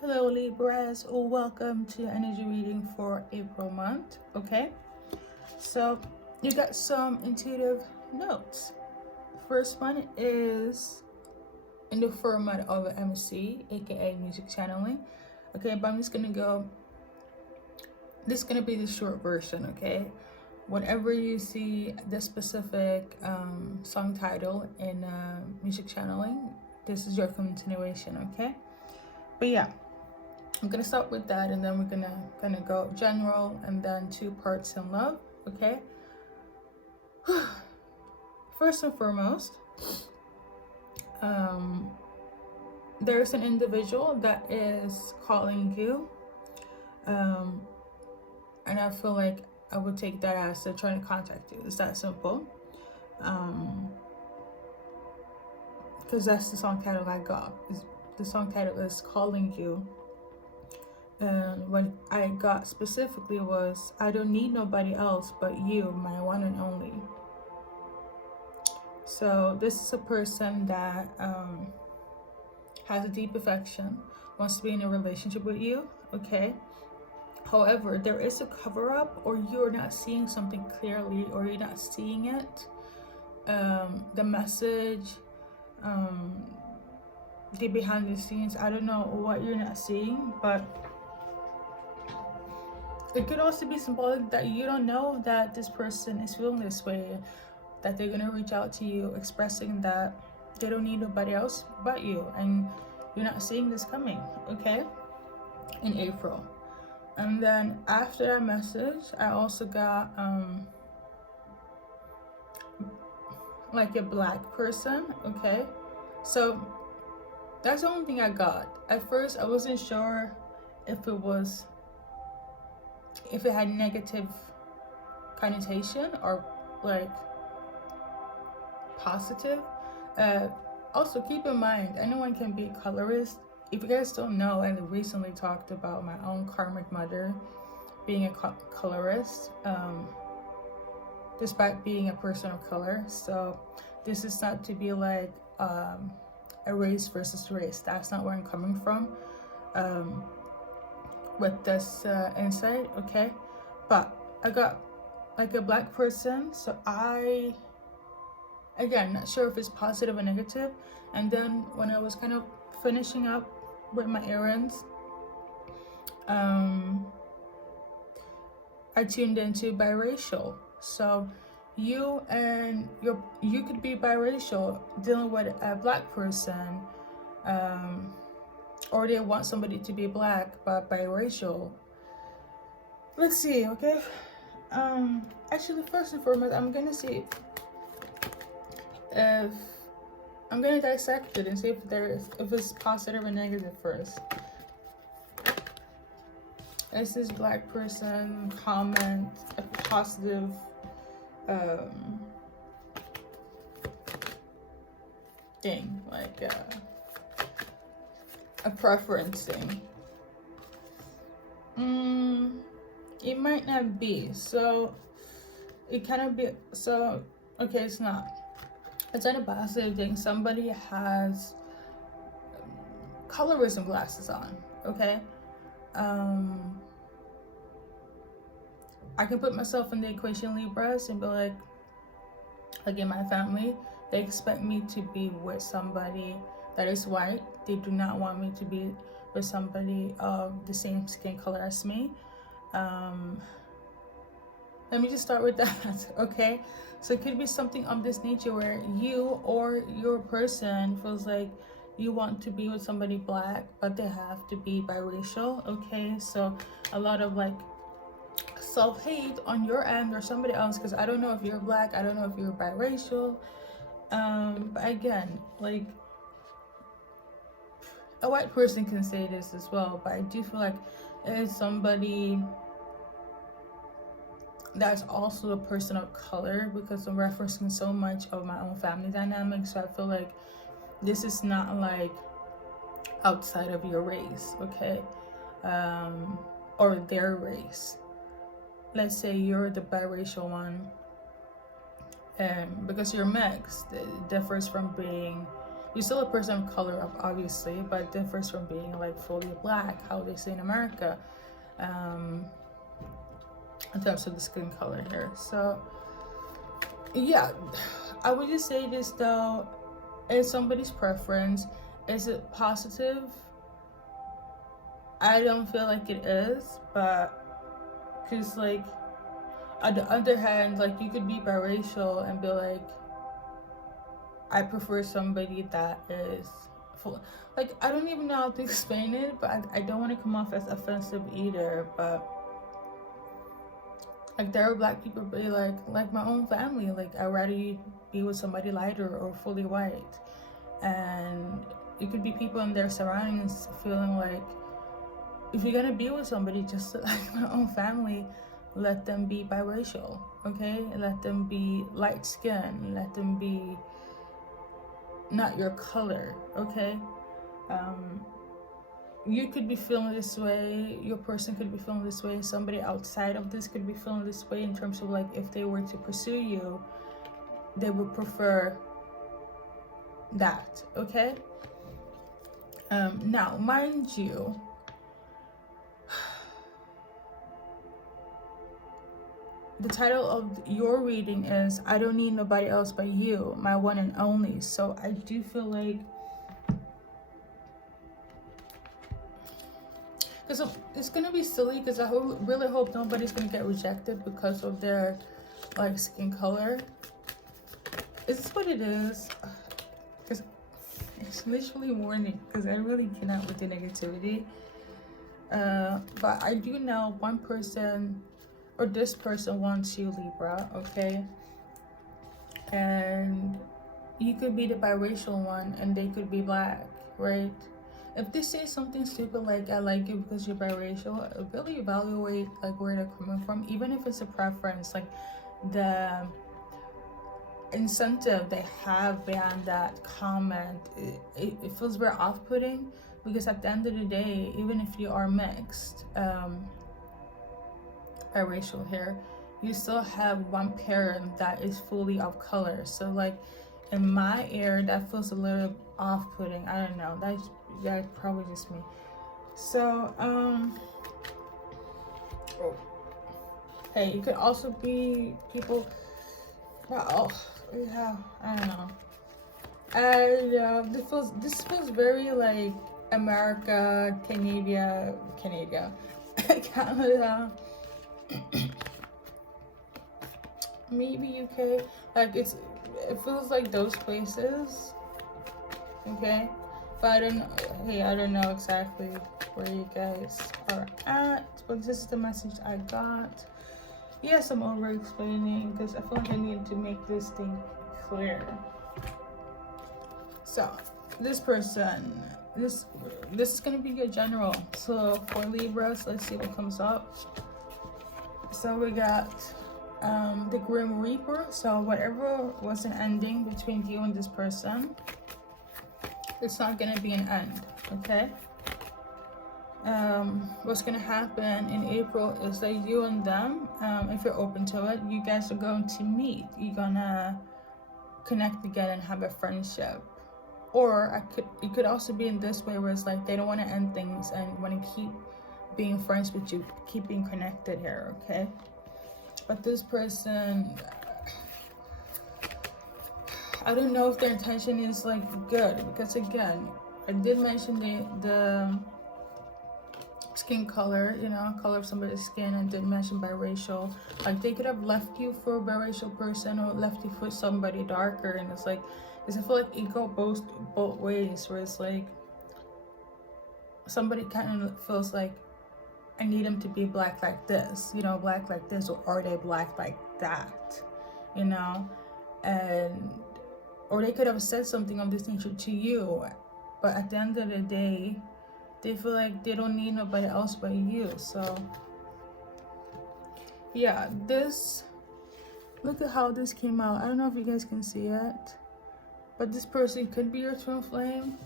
Hello Libras, welcome to your energy reading for April month. Okay, so you got some intuitive notes. First one is in the format of an MC, aka music channeling. Okay, but I'm just gonna go, this is gonna be the short version. Okay, whenever you see the specific song title in music channeling, this is your continuation. Okay, but yeah, I'm gonna start with that, and then we're gonna go general, and then 2 parts in love. Okay. First and foremost, there's an individual that is calling you, and I feel like I would take that as they're trying to contact you. It's that simple. Because that's the song title I got. The song title is Calling You. And what I got specifically was, I don't need nobody else but you, my one and only. So this is a person that has a deep affection, wants to be in a relationship with you. Okay. However, there is a cover-up, or you're not seeing something clearly, or you're not seeing it. The message, the behind the scenes, I don't know what you're not seeing, but it could also be symbolic that you don't know that this person is feeling this way, that they're going to reach out to you expressing that they don't need nobody else but you, and you're not seeing this coming. Okay, in April. And then after that message, I also got like a black person. Okay, so that's the only thing I got. At first I wasn't sure if it had negative connotation or like positive. Also keep in mind, anyone can be a colorist. If you guys don't know, I recently talked about my own karmic mother being a colorist, despite being a person of color. So this is not to be like a race versus race. That's not where I'm coming from with this insight. Okay, but I got like a black person, so I, again, not sure if it's positive or negative. And then when I was kind of finishing up with my errands, I tuned into biracial. So you could be biracial, dealing with a black person, or they want somebody to be black but biracial. Let's see. Okay, actually, first and foremost, I'm gonna see if I'm gonna dissect it and see if it's positive or negative first. Is this black person comment a positive thing, like a preference thing? It might not be. So it cannot be. So okay, it's not. It's not a positive thing. Somebody has colorism glasses on. Okay. I can put myself in the equation, Libras, and be like, again, my family, they expect me to be with somebody that is white. They do not want me to be with somebody of the same skin color as me. Let me just start with that. Okay, so it could be something of this nature where you or your person feels like you want to be with somebody black, but they have to be biracial. Okay, so a lot of like self-hate on your end or somebody else, because I don't know if you're black, I don't know if you're biracial. But again, like, a white person can say this as well, but I do feel like it is somebody that's also a person of color, because I'm referencing so much of my own family dynamics. So I feel like this is not like outside of your race. Okay, or their race. Let's say you're the biracial one, and because you're mixed, it differs from being you're still a person of color, obviously, but it differs from being like fully black, how they say in America, in terms of the skin color here. So yeah, I would just say this though, it's somebody's preference. Is it positive? I don't feel like it is, but because like on the other hand, like you could be biracial and be like, I prefer somebody that is full. Like, I don't even know how to explain it, but I don't want to come off as offensive either. But like, there are black people be like my own family. Like, I'd rather you be with somebody lighter or fully white. And it could be people in their surroundings feeling like, if you're gonna be with somebody just like my own family, let them be biracial, okay? Let them be light skinned. Let them be not your color, okay? You could be feeling this way, your person could be feeling this way, somebody outside of this could be feeling this way in terms of like, if they were to pursue you, they would prefer that, okay? Now, mind you, the title of your reading is I Don't Need Nobody Else But You, My One and Only. So I do feel like, because it's gonna be silly, because I really hope nobody's gonna get rejected because of their like skin color. Is this what it is? Because it's literally warning, because I really cannot with the negativity. But I do know one person, or this person wants you, Libra, okay? And you could be the biracial one and they could be black, right? If they say something stupid like, I like you because you're biracial, really evaluate like where they're coming from, even if it's a preference, like the incentive they have behind that comment, it feels very off-putting, because at the end of the day, even if you are mixed, biracial here, you still have one parent that is fully of color. So like in my ear, that feels a little off-putting. I don't know, that's probably just me. So hey, it could also be people, well, yeah, I don't know. And this feels very like America, Canada, Canada, maybe UK. Like it feels like those places, okay? But I don't know exactly where you guys are at, but this is the message I got. Yes, I'm over explaining because I feel like I need to make this thing clear. So this person, this is gonna be your general. So for Libras, let's see what comes up. So we got the Grim Reaper. So whatever was an ending between you and this person, it's not gonna be an end, okay? What's gonna happen in April is that you and them, if you're open to it, you guys are going to meet. You're gonna connect again and have a friendship. Or it could also be in this way where it's like they don't want to end things and want to keep being friends with you, keep being connected here, okay? But this person, I don't know if their intention is like good, because again, I did mention the skin color, you know, color of somebody's skin. I did mention biracial. Like they could have left you for a biracial person or left you for somebody darker, and it's like, because I feel like it go both ways, where it's like somebody kind of feels like, I need them to be black like this, you know, black like this, or are they black like that, you know? And or they could have said something of this nature to you, but at the end of the day, they feel like they don't need nobody else but you. So yeah, this, look at how this came out. I don't know if you guys can see it, but this person could be your twin flame.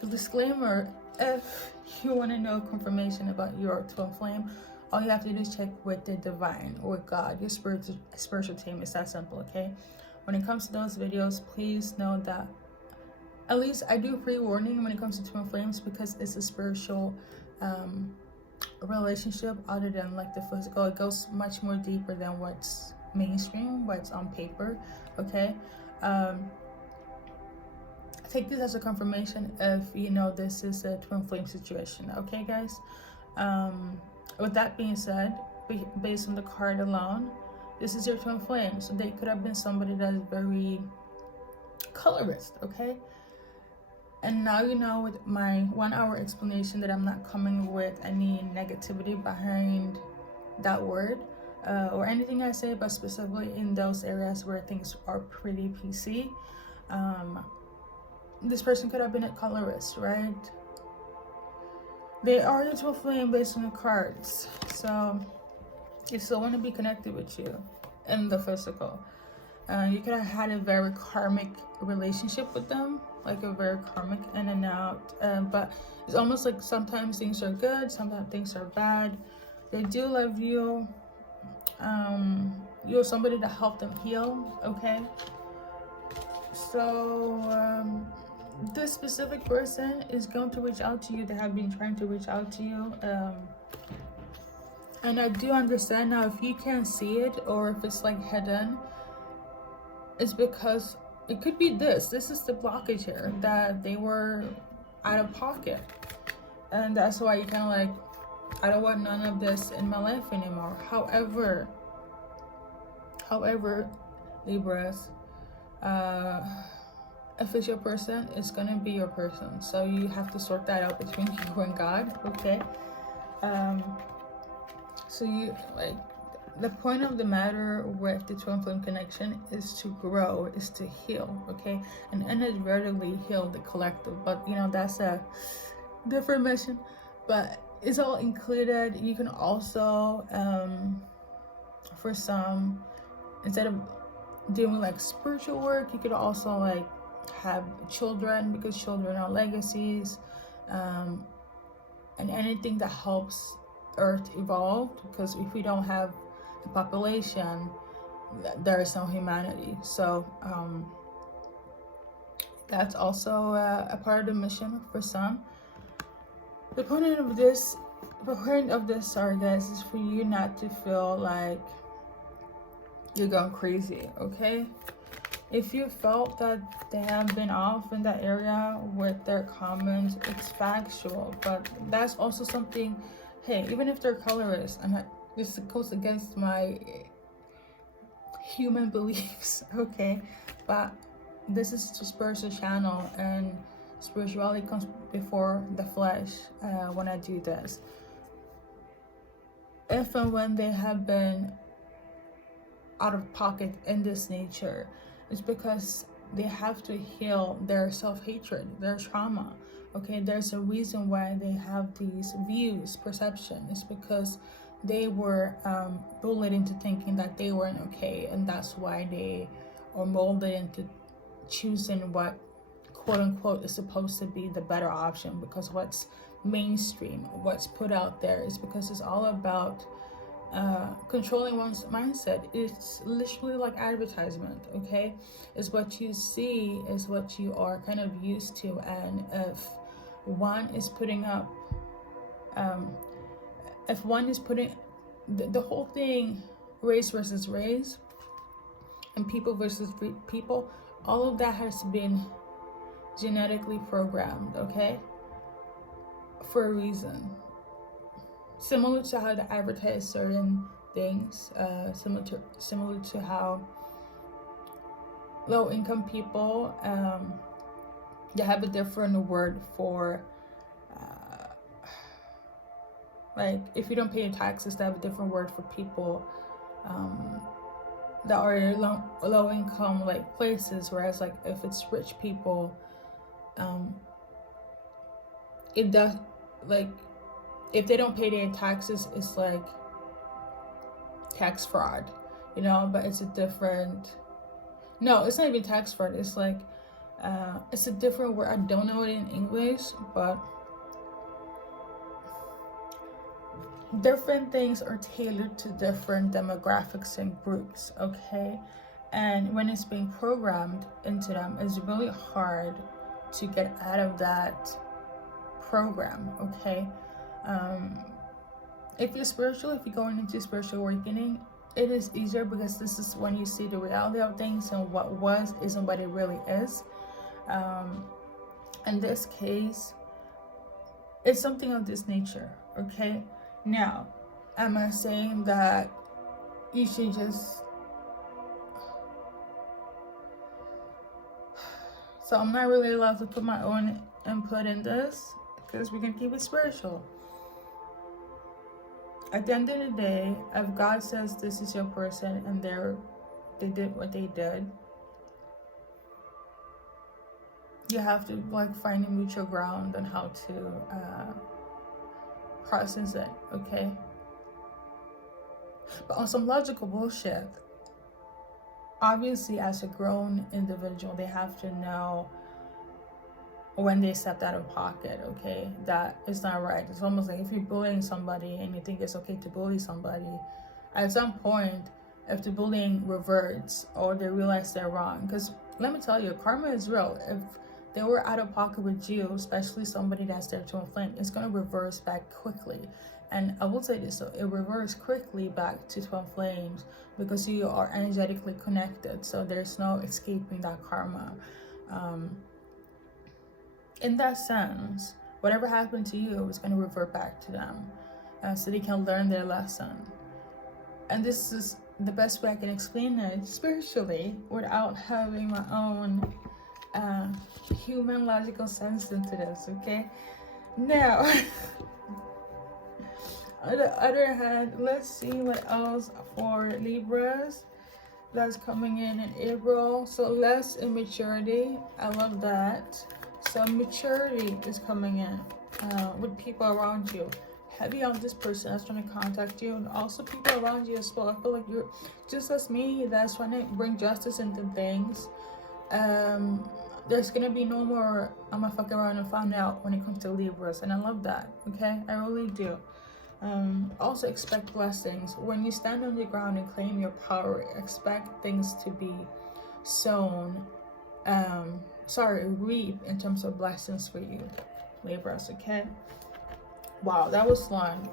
The disclaimer, if you want to know confirmation about your twin flame, all you have to do is check with the divine or God, your spiritual team. It's that simple, okay? When it comes to those videos, please know that at least I do pre-warning when it comes to twin flames, because it's a spiritual relationship other than like the physical. It goes much more deeper than what's mainstream, what's on paper. Okay, take this as a confirmation if you know this is a twin flame situation. Okay, guys. With that being said, based on the card alone, this is your twin flame. So they could have been somebody that is very colorist. Okay, and now you know with my 1 hour explanation that I'm not coming with any negativity behind that word or anything I say, but specifically in those areas where things are pretty PC. This person could have been a colorist, right? They are the twin flame based on the cards. So they still want to be connected with you in the physical. You could have had a very karmic relationship with them, like a very karmic in and out. But it's almost like sometimes things are good, sometimes things are bad. They do love you. You're somebody to help them heal, okay? So this specific person is going to reach out to you. They have been trying to reach out to you. And I do understand now, if you can't see it or if it's like hidden, it's because it could be this is the blockage here, that they were out of pocket, and that's why you kind of like, I don't want none of this in my life anymore. However, Libras, if it's your person, it's gonna be your person. So you have to sort that out between you and God, okay? So you, like, the point of the matter with the twin flame connection is to grow, is to heal, okay? And inadvertently heal the collective. But you know, that's a different mission. But it's all included. You can also, for some, instead of doing like spiritual work, you could also like have children, because children are legacies, and anything that helps Earth evolve, because if we don't have a population, there is no humanity. So that's also a part of the mission for some. The point of this, sorry guys, is for you not to feel like you're going crazy, okay? If you felt that they have been off in that area with their comments, it's factual. But that's also something, hey, even if they're colorist, this goes against my human beliefs, okay? But this is a spiritual channel, and spirituality comes before the flesh when I do this. If and when they have been out of pocket in this nature, it's because they have to heal their self-hatred, their trauma, okay? There's a reason why they have these views, perception. It's because they were bullied into thinking that they weren't okay, and that's why they are molded into choosing what quote-unquote is supposed to be the better option, because what's mainstream, what's put out there, is because it's all about controlling one's mindset. It's literally like advertisement, okay? It's what you see is what you are kind of used to. And if one is putting up if one is putting the whole thing, race versus race and people versus people, all of that has been genetically programmed, okay, for a reason. Similar to how they advertise certain things, similar to how low-income people, they have a different word for, like, if you don't pay your taxes, they have a different word for people that are low-income, like, places. Whereas, like, if it's rich people, it does, like, if they don't pay their taxes, it's like tax fraud, you know. But it's a different, no, it's not even tax fraud. It's like, it's a different word. I don't know it in English, but different things are tailored to different demographics and groups, okay? And when it's being programmed into them, it's really hard to get out of that program, okay? If you're spiritual, if you're going into spiritual awakening, it is easier because this is when you see the reality of things and what was isn't what it really is. In this case, it's something of this nature, okay? Now, am I saying that you should just... So I'm not really allowed to put my own input in this because we can keep it spiritual. At the end of the day, if God says this is your person and they did what they did, you have to like find a mutual ground on how to process it, okay? But on some logical bullshit, obviously as a grown individual, they have to know when they stepped out of pocket, okay? That is not right. It's almost like if you're bullying somebody and you think it's okay to bully somebody, at some point, if the bullying reverts or they realize they're wrong, because let me tell you, karma is real. If they were out of pocket with you, especially somebody that's their twin flame, it's going to reverse back quickly. And I will say this, so it reverses quickly back to twin flames because you are energetically connected. So there's no escaping that karma. In that sense, whatever happened to you is going to revert back to them, so they can learn their lesson. And this is the best way I can explain it spiritually without having my own human logical sense into this, okay? Now, on the other hand, let's see what else for Libras that's coming in April. So less immaturity, I love that. So maturity is coming in with people around you. Heavy on this person that's trying to contact you, and also people around you as well. I feel like you're just as me that's trying to bring justice into things. There's gonna be no more I'm gonna fuck around and find out when it comes to Libras, and I love that, okay? I really do. Also expect blessings. When you stand on the ground and claim your power, expect things to be sown, reap in terms of blessings for you, Libras, okay? Wow, that was long.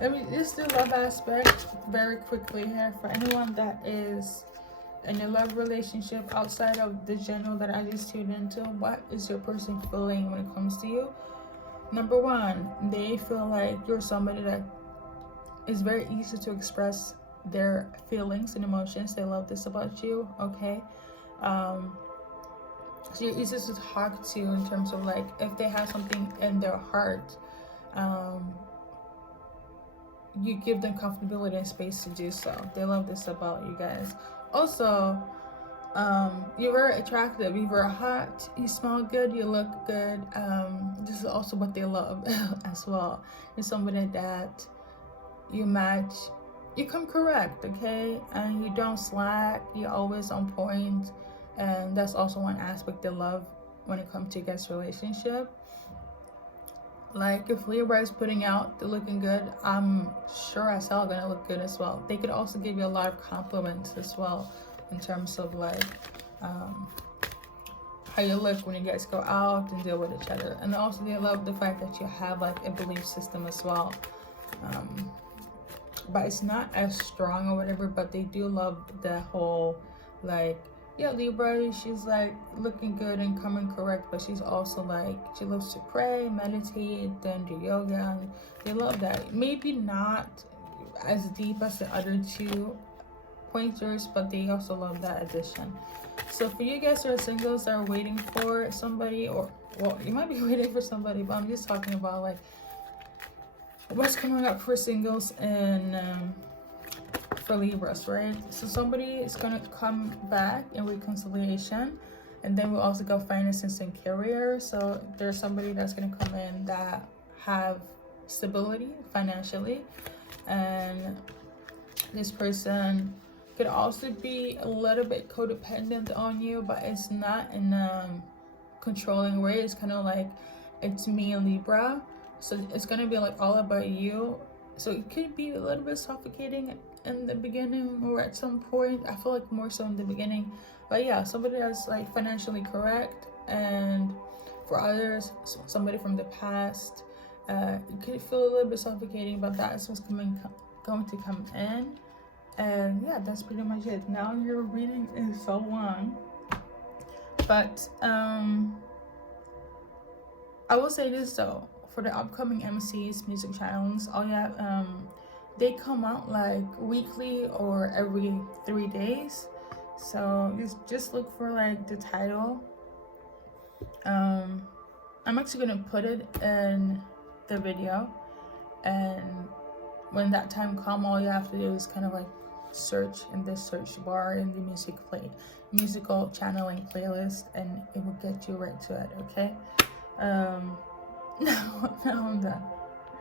Let me just do love aspect very quickly here for anyone that is in a love relationship outside of the general that I just tuned into. What is your person feeling when it comes to you? Number one, they feel like you're somebody that is very easy to express their feelings and emotions. They love this about you, okay? So you're easy to talk to in terms of like if they have something in their heart, you give them comfortability and space to do so. They love this about you guys. Also, you're very attractive, you're very hot, you smell good, you look good. This is also what they love as well. You're somebody that you match, you come correct, okay? And you don't slack, you're always on point. And that's also one aspect they love when it comes to you guys' relationship. Like if Libra is putting out the looking good, I'm sure as hell gonna look good as well. They could also give you a lot of compliments as well in terms of like how you look when you guys go out and deal with each other. And also they love the fact that you have like a belief system as well. But it's not as strong or whatever, but they do love the whole like, yeah, Libra, she's like looking good and coming correct, but she's also like, she loves to pray, meditate, then do yoga, and they love that. Maybe not as deep as the other two pointers, but they also love that addition. So for you guys who are singles that are waiting for somebody, or well, you might be waiting for somebody, but I'm just talking about like what's coming up for singles and for Libras, right? So somebody is gonna come back in reconciliation, and then we'll also go finances and career. So there's somebody that's gonna come in that have stability financially, and this person could also be a little bit codependent on you, but it's not in a controlling way. It's kind of like, it's me and Libra, so it's gonna be like all about you. So it could be a little bit suffocating in the beginning or at some point. I feel like more so in the beginning. But yeah, somebody that's like financially correct and for others, somebody from the past. It could feel a little bit suffocating, but that's what's going to come in. And yeah, that's pretty much it. Now your reading is so long, but I will say this though, for the upcoming MCs, music channels, they come out like weekly or every 3 days. So just look for like the title. I'm actually gonna put it in the video, and when that time comes, all you have to do is kind of like search in the search bar in the musical channeling playlist, and it will get you right to it. Okay. Now I'm done.